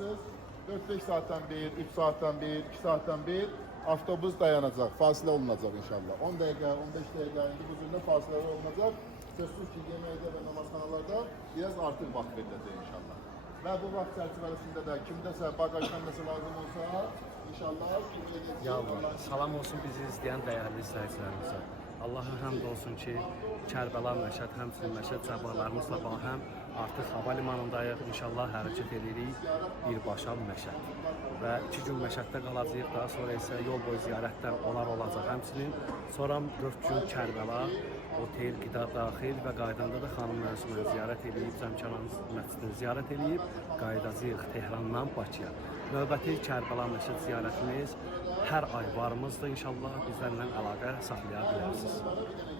olacaqsınız. 4-5 saatdən bir, 3 saatdən bir, 2 saatdən bir avtobus dayanacaq, fasilə olunacaq inşallah. 10 dəqiqə, 15 dəqiqə indi bu cürdə fasilələr olunacaq. Sözsüz ki, yeməkdə və namazxanalarda biraz artıq vaxt veriləcək inşallah. Və bu vaxt çərçivəsində də kimdəsə bagajdan nəsə lazım olsa, inşallah Yalvar, salam olsun bizi izləyən dəyərli izləyicilərimizə. Allaha həmd olsun ki, Kərbəla Məşəd, həmçinin Məşəd Cəbbarlarımızla həm artıq hava limanındayıq. İnşallah hərəkət edirik birbaşa Məşəd. Və 2 gün Məşəddə qalacağıq. Daha sonra isə yol boyu ziyarətlər olacaq. Həmçinin sonra 4 gün Kərbəla, otel, qida daxil və qaydanda da xanım Mənsuməni ziyarət edib, Cəmkənan məscidini ziyarət edib, qaydacağıq Tehrandan Bakıya. Növbəti Kərbəla Məşəd ziyarətimiz hər ay varımızdır. İnşallah bizlərlə əlaqə saxlaya bilərsiniz.